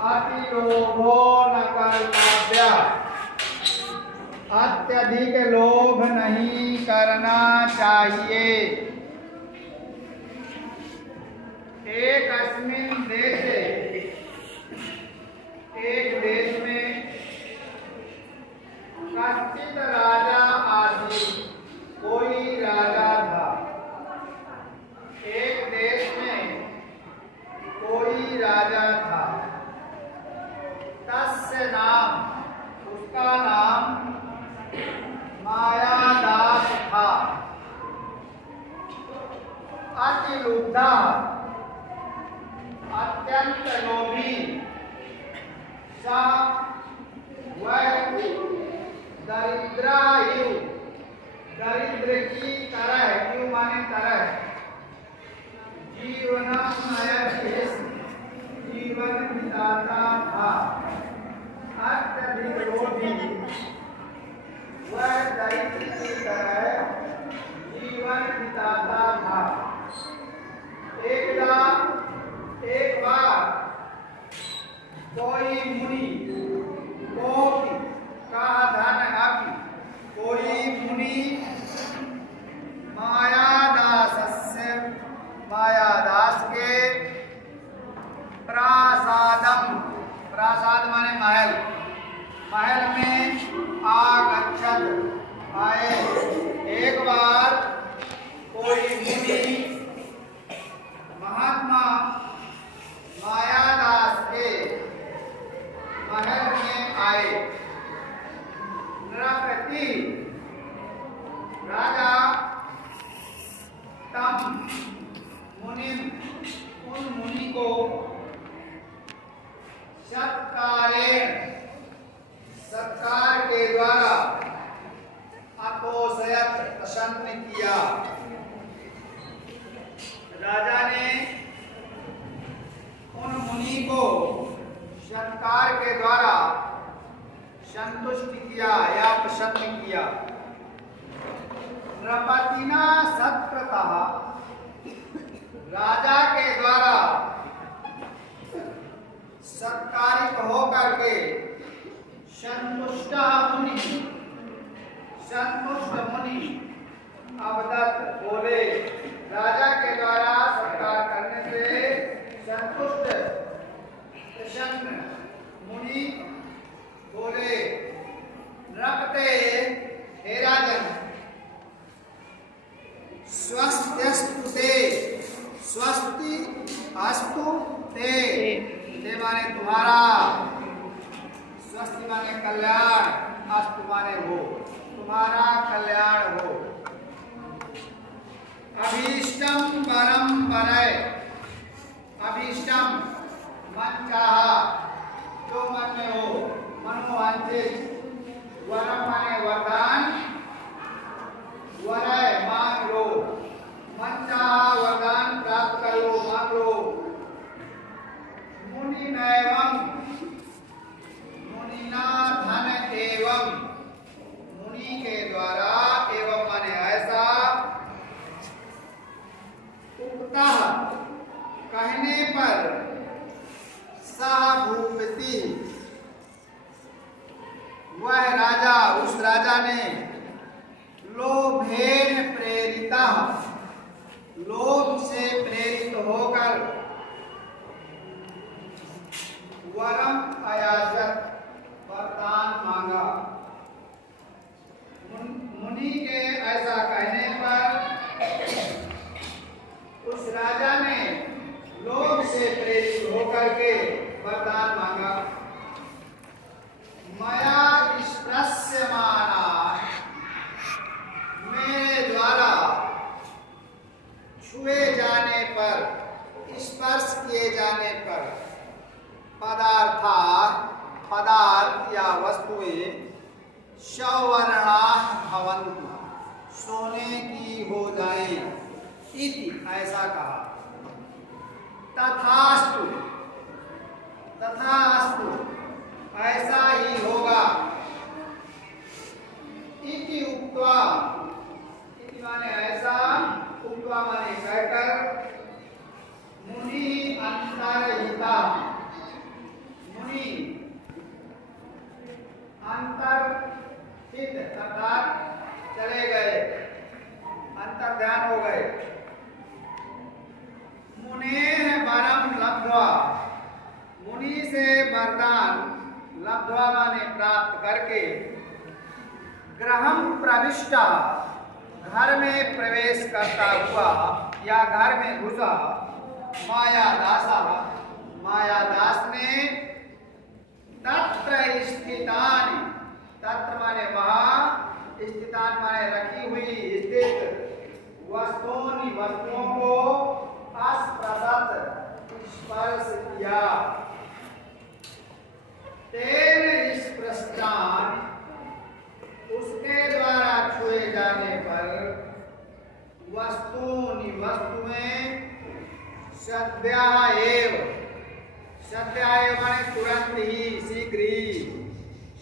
अतिलोभो न कर्तव्य, अत्यधिक लोभ नहीं करना चाहिए। एकस्मिन् देशे, एक देश में कश्चित् राजा आसीत्, कोई राजा था। एक देश में कोई राजा था। तस्य नाम, उसका नाम मायादास था। अतिलुब्धा, अत्यंत लोभी, सा वह दरिद्रायु, दरिद्र की तरह, यु माने तरह, जीवन बिताता था। अत्यधिक लोभी, वह दरिद्र की तरह जीवन बिताता था। एक बार कोई मुनि, कोपी का धन आपी, कोई मुनि मायादास के प्रासादम, प्रासाद माने महल, महल में आगच्छत आए। एक बार कोई मुनि महात्मा मायादास के महल में आए। नृपति राजा तम मुनि, उन मुनि को सत्कार के द्वारा अतोषयत, प्रसन्न किया। राजा ने उन मुनि को सत्कार के द्वारा संतुष्ट किया या प्रसन्न किया। नृपतिना सत्कृतः, राजा के द्वारा सत्कारित होकर के संतुष्ट मुनि अवदत्त बोले, राजा के द्वारा सत्कार करने से संतुष्ट प्रसन्न मुनि बोले, नृपते, हे राजन, स्वस्त्यस्तु ते, स्वस्ति अस्तु ते, ते माने तुम्हारा, स्वस्ति माने कल्याण, अस्तु माने हो, तुम्हारा कल्याण हो। अभीष्टम वरम वरय, अभीष्टम मन चाहा, जो मन में हो, मनोवांछित, वरम माने वरदान, वरय मांग लो, मन चाहा वरदान प्राप्त कर लो, मांग लो। मुनि नैवम, मुनिना धन एवं, मुनि के द्वारा, एवं माने ऐसा, उक्तः कहने पर, सह भूपति, वह राजा, उस राजा ने लोभेन प्रेरिता, लोभ से प्रेरित होकर वरम अयाचत, वरदान मांगा। मुनि के ऐसा कहने पर उस राजा ने लोभ से प्रेरित होकर के वरदान मांगा। मया स्पृश्यमाना, मेरे द्वारा छुए जाने पर, स्पर्श किए जाने पर, पदार्थ या वस्तुएं सवर्णा भवन्तु, सोने की हो जाए, इति ऐसा कहा। तथास्तु, तथास्तु ऐसा ही होगा। इति उक्त्वा, इति माने ऐसा, उक्त्वा माने कहकर, मुनि अंतरहिता, वरदान लब्ध्वा माने प्राप्त करके गृहं प्रविष्ट घर में प्रवेश करता हुआ या घर में घुसा मायादास ने तत्र स्थितानि, तत्र माने वहाँ, स्थितान माने रखी हुई, स्थित वस्तुओं को स्पर्श किया। तेन स्पृष्टान, उसके द्वारा छुए जाने पर वस्तुएं सद्याएव माने तुरंत ही, शीघ्र ही,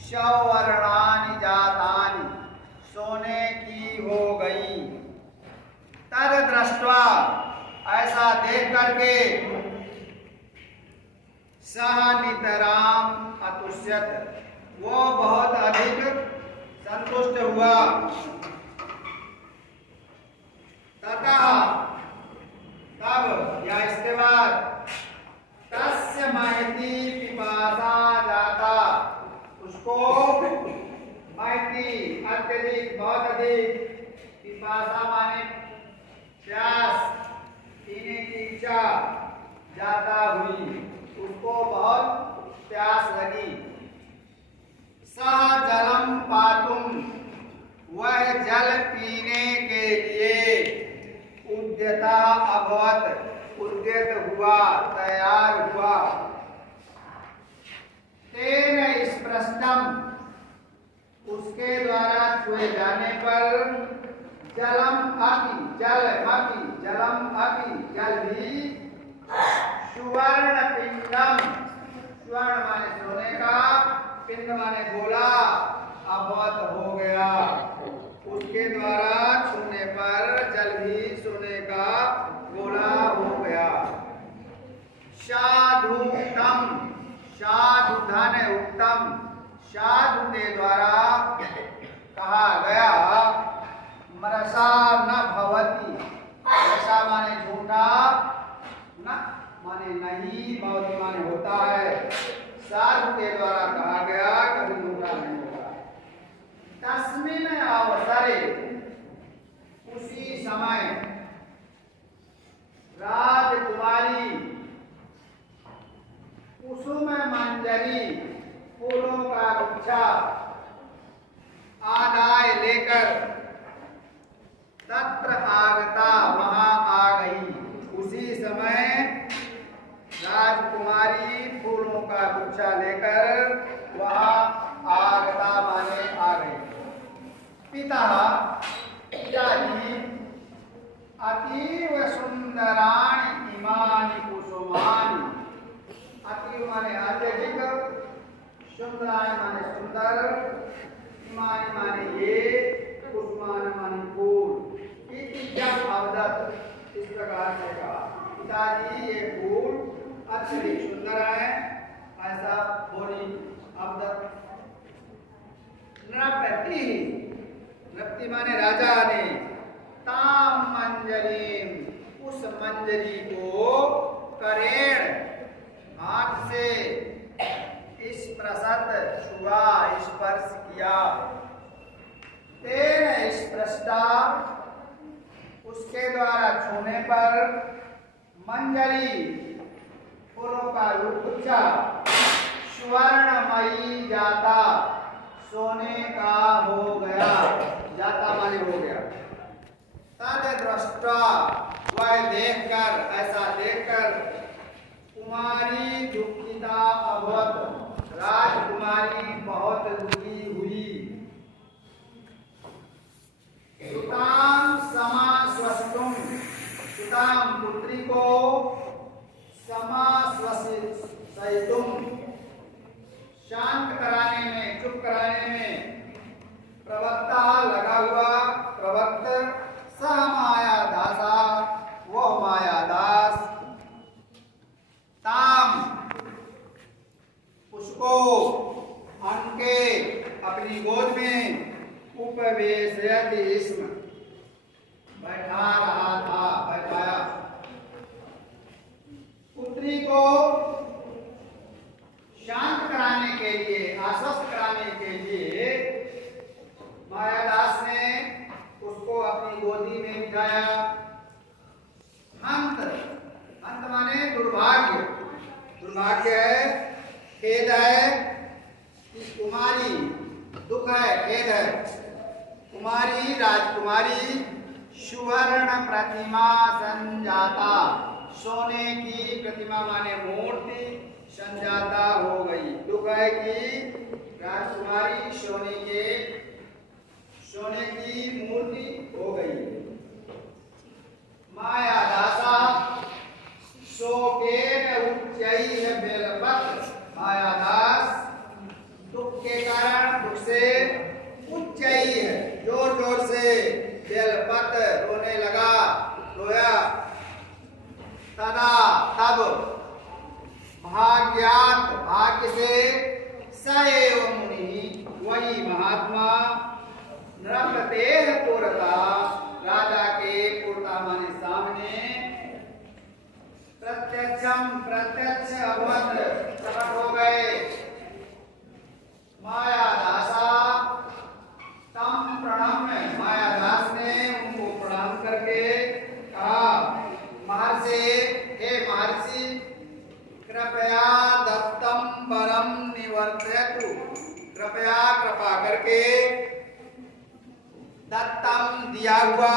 सवर्णानि जातानि, सोने की हो गई। तद दृष्ट्वा, ऐसा देख करके सह नितराम अतुष्यत, वो बहुत अधिक संतुष्ट हुआ। ततः, तब या इसके बाद, तस्य महती पिपासा जाता, उसको महती अत्यधिक, बहुत अधिक, पिपासा माने प्यास, पीने की इच्छा जाता हुई, उसको बहुत प्यास लगी। सह जलम पातुम, वह जल पीने के लिए उद्यता अभवत, उद्यत हुआ, तैयार हुआ। तेन स्पृष्टम, उसके द्वारा छुए जाने पर जलम अपि, जल भी, सुवर्ण पिंडम, स्वर्ण माने सोने का, पिंड माने गोला, अभवत हो गया। उसके द्वारा छूने पर जल भी सोने का गोला हो गया। साधुतम, साधु धन उत्तम, साधु के द्वारा कहा गया। मरसा न भवति, मरसा माने झूठा, न माने नहीं, भवति माने होता है। साधु के द्वारा कहा गया, कभी झूठा नहीं होगा। तस्मिन अवसरे, उसी समय, राजकुमारी कुसुम मंजरी, फूलों का गुच्छा आदाय लेकर तत्र आगता, वहां आ गई। उसी समय राजकुमारी फूलों का गुच्छा लेकर वहां आगता माने आ गई। पिताजी अतीव सुंदराणि इमानि कुसुमानि, अतीव माने अत्यधिक, सुंदराणि माने सुंदर, इमानि माने ये, कुसुमानि माने फूल। जब अवदत, इस प्रकार से कहा, पिताजी ये फूल अत्यधिक सुंदर है, ऐसा बोली। अवदत नृपति, नृपति माने राजा ने, ताम मंजरीम, उस मंजरी को करेण, हाथ से स्पृशत, छुआ, स्पर्श किया। तेन स्पृष्टा, उसके द्वारा छूने पर मंजरी, फूलों का गुच्छा, स्वर्णमयी जाता, सोने का हो गया, जाता माने हो गया। तद दृष्टा, वह देखकर, ऐसा देखकर, कुमारी दुखिता अभवत, राजकुमारी बहुत दुखी हुई। सुताम समाश्वसितुम, सुताम पुत्री को समाश्वसितुम, शांत कराने में, चुप कराने में, प्रवक्ता लगा हुआ, प्रवक्त, सह मायादासा, वह मायादास, ताम, उसको उनके अपनी गोद में उपवेशयति स्म, बैठा रहा था, बैठाया। पुत्री को शांत दुर्भाग्य है, खेद है कि कुमारी, दुख है, खेद है, कुमारी राजकुमारी सुवर्ण प्रतिमा संजाता, सोने की प्रतिमा माने मूर्ति संजाता हो गई। दुख है कि राजकुमारी सोने की मूर्ति हो गई। माया दासा शोकेन उच्चैः बेलपत्र, माया दास दुख के कारण, दुख से उच्चैः जोर जोर से बेलपत्र रोने लगा, रोया। तदा तब भाग्यात भाग्य से सएव मुनि, वही महात्मा नृपतेह पुरता, राजा के पुरता माने सामने, प्रत्यक्ष अवध प्रकट हो गए। माया दासा तम प्रणम्य, माया दास ने उनको प्रणाम करके कहा, महर्षि, हे महर्षि, कृपया दत्तम वरम निवर्तयतु, कृपया कृपा करके दत्तम दिया हुआ,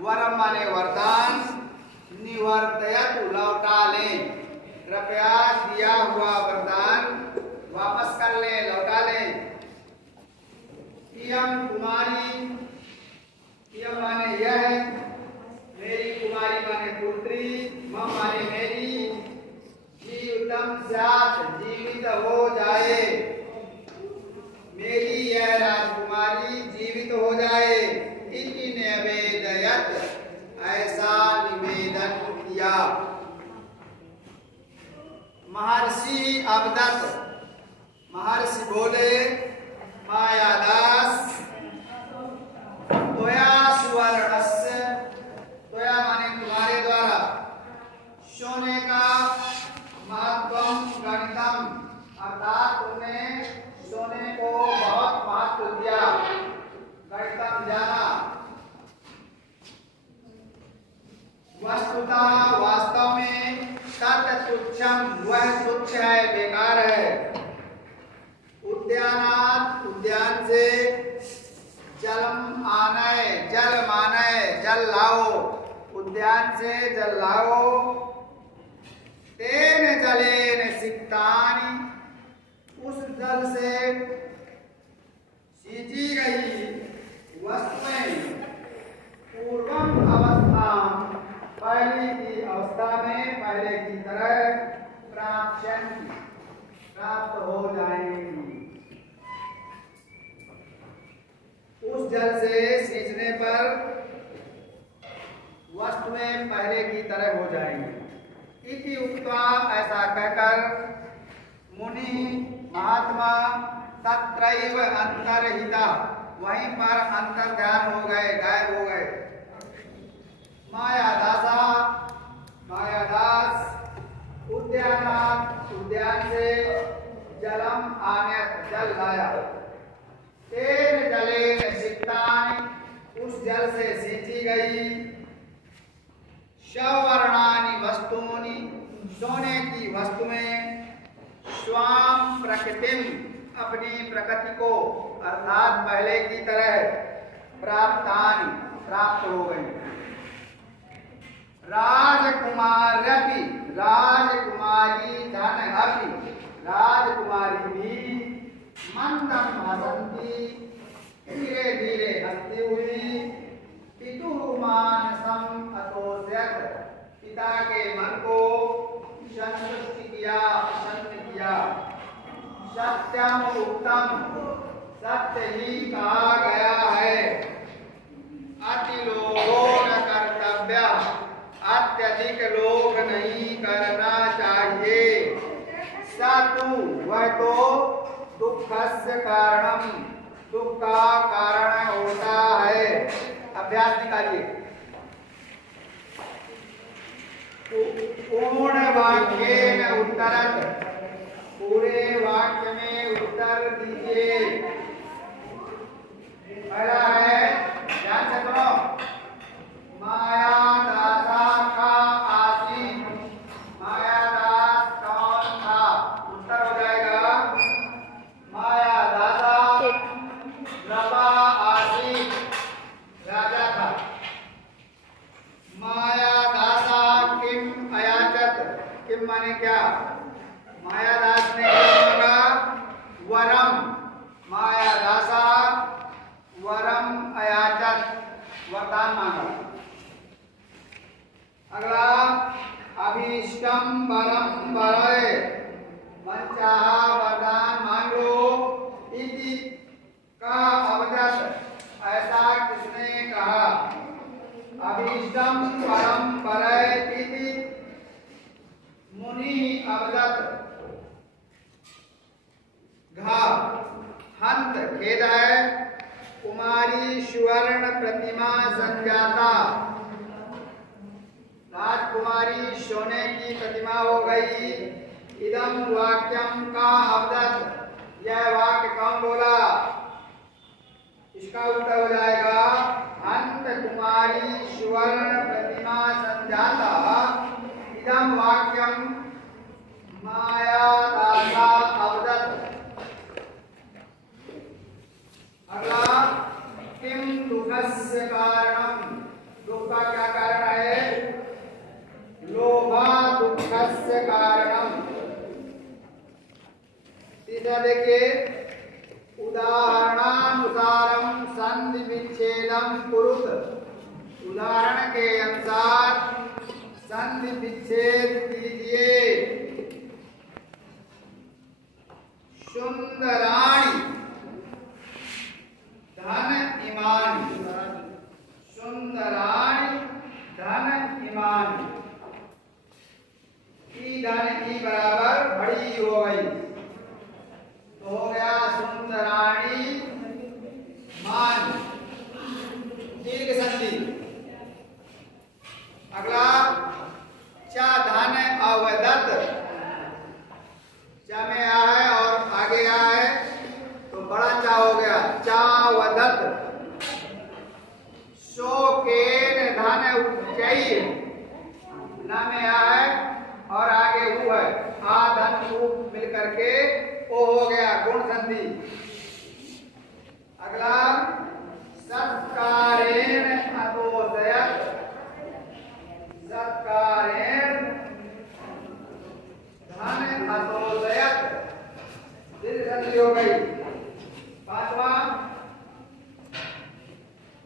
वरम माने वरदान, निवर्तयतु लौटा लें, कृपया दिया हुआ वरदान वापस कर ले, लौटा लें। इयम कुमारी, इयम माने यह, मेरी कुमारी माने पुत्री, मम माने मेरी, जीवितम स्यात् जीवित हो जाए, मेरी यह राजकुमारी जीवित हो जाए। इति निवेदयत, ऐसा निवेदन किया। महर्षि अवदत्त, महर्षि बोले, मायादास त्वया सुवर्णस्य, त्वया माने तुम्हारे द्वारा, सोने का महत्वम गणितम, अर्थात तुमने सोने को बहुत महत्व दिया, गणितम जाना। वस्तुतः वास्तव में तत् तुच्छम, वह तुच्छ है, बेकार है। उद्यानात्, उद्यान से, जलम आनय, जल मानय, जल लाओ, उद्यान से जल लाओ। तेन जलेन सिक्तानि, उस जल से सींची गई वस्तुएं, पूर्वम अवस्था, पहले की अवस्था में, पहले की तरह, प्राप्त हो जाएंगी। उस जल से सींचने पर वस्तुएं पहले की तरह हो जाएंगी। इति उक्त्वा, ऐसा कहकर, मुनि महात्मा तत्रैव अंतर्हिता, वहीं पर अंतर ध्यान हो गए, गायब हो गए। माया दासा, माया दास उद्यानात्, उद्यान से, जलम आनयत, जल लाया। तेन जलेन सिक्तानि, उस जल से सींची गई, सवर्णानि वस्तूनि, सोने की वस्तुएं, स्वाम प्रकृतिम, अपनी प्रकृति को, अर्थात पहले की तरह, प्राप्तानि, प्राप्त हो गई। राजकुमारपि, राजकुमारी धन अपि, राजकुमारी भी मंदम हसंती, धीरे धीरे हंसती हुई, पितुः मानसम अतोषयत, पिता के मन को संतुष्ट किया, प्रसन्न किया। सत्यम उत्तम, सत्य ही कहा गया है। अतिलोभो न कर्तव्य, अत्यधिक लोभ नहीं करना चाहिए। सतु, वह तो दुखस्य कारणम, दुख का कारण होता है। अभ्यास निकालिए। पूर्ण वाक्येन उत्तरत, पूरे वाक्य में उत्तर दीजिए। पहला है, ध्यान से सुनो, माया दासा का आसीन, माया दास कौन किम माने क्या? मायादास ने क्या मांगा? वरम। मायादासा वरम अयाचत, वरदान मांगा। अगला अभीष्टम वरम वरय, मनचाहा वरदान मांग लो। इति का अवगत, ऐसा किसने कहा? अभीष्टम वरम वरय इति मुनि अवगत। घा हंत खेद है। कुमारी सुवर्ण प्रतिमा संजाता, राजकुमारी सोने की प्रतिमा हो गई। इदम वाक्यम का अवगत, यह वाक्य कौन बोला? इसका उल्टा हो जाएगा हंत कुमारी सुवर्ण प्रतिमा संजाता। इदम वाक्यम मायादासा अवदत्। अगला किम दुखस्य कारणम, दुख का क्या कारण है? लोभा दुखस्य कारणम। तीसरा देखिए, उदाहरणानुसारम संधि विच्छेदम कुरुत, उदाहरण के अनुसार संधि विच्छेद कीजिए। सुंदराणी धन इमानी, सुंदराणी धन इमानी। ई धन ई बराबर बड़ी हो गई, तो हो गया सुंदराणी मान, दीर्घ संधि। अगला चा धन अवदत, चा में आ है और आगे आ है तो बड़ा चा हो गया, चावदत। शोकेन धन उच्चई, ना में आ है और आगे ऊ है, आ धन ऊ मिलकर के ओ हो गया गुण संधि। अगला सत्कारेण अतोदयत, सत्कारेण धन अतोदयत, दीर्घ संधि हो गई। पांचवा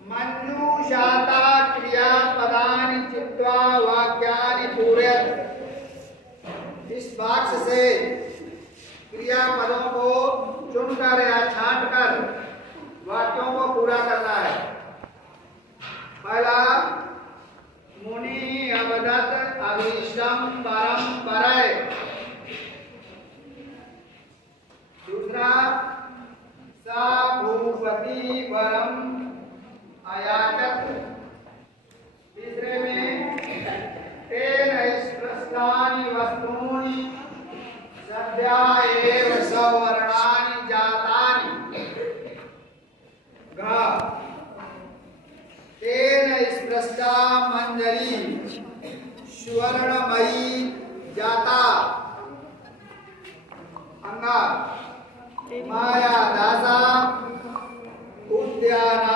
मन्युषाता क्रियापदानि चित्वा वाक्यानि पूरयत, इस वाक्य से क्रियापदों को चुनकर या छांटकर वाक्यों को पूरा करना है। पहला मुनि अवदत अभीष्टम परम परय। दूसरा सा भूपति वरम अयाचत। तीसरे में तेन स्पृष्टानि वस्तूनि सद्या एव सवर्णानि जातानि। घ तेन स्पृष्टा मंजरी सुवर्णमयी जाता। अंगा माया दासा उद्याना